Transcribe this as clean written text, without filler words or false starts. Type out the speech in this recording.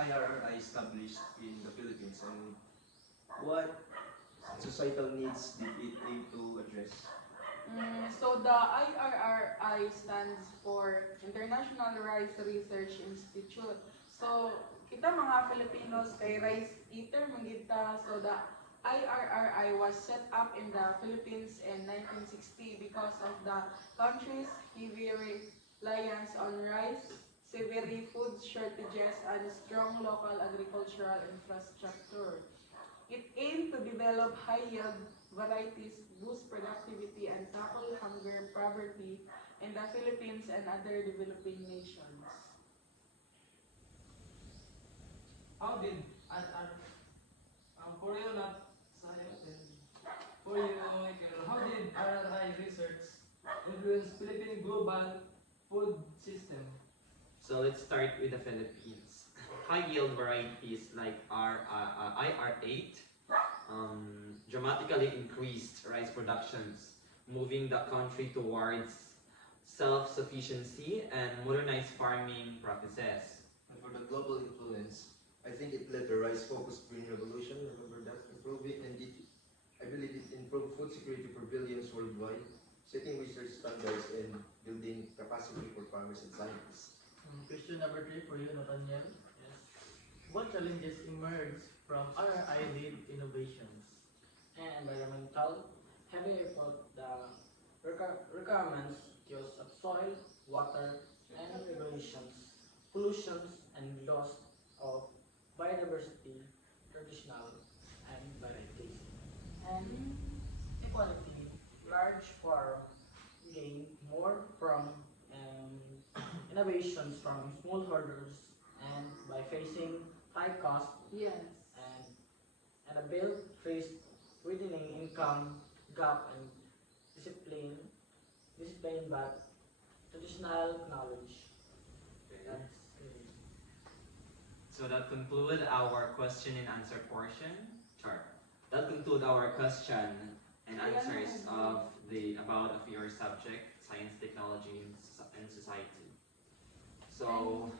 IRRI established in the Philippines, and what societal needs did it aim to address? So the IRRI stands for International Rice Research Institute. So kita mga Filipinos kay rice eater mangita. So the IRRI was set up in the Philippines in 1960 because of the country's heavy reliance on rice, severe food shortages, and strong local agricultural infrastructure. It aimed to develop high-yield varieties, boost productivity, and tackle hunger, poverty in the Philippines and other developing nations. How did for you not for you Michael, how did RRI research influence Philippine global food system? So let's start with the Philippines. High yield varieties like IR8 dramatically increased rice productions, moving the country towards self-sufficiency and modernized farming practices. And for the global influence, I think it led the rice-focused Green Revolution. Remember that? Improving and I believe it improved food security for billions worldwide, setting research standards and building capacity for farmers and scientists. Question number 3 for you, Nathaniel. Yes. What challenges emerged from RI-led innovations? And environmental, heavy effort, the requirements, use of soil, water, and regulations, pollutions, and loss of biodiversity, traditional and varieties, and equality, large farm gain more from innovations from smallholders and by facing high cost Yes. and a bill faced widening income gap and discipline but traditional knowledge. That's it. So that conclude our question and answer portion. Sure. That conclude our question and answers of about of your subject, science, technology, and society. So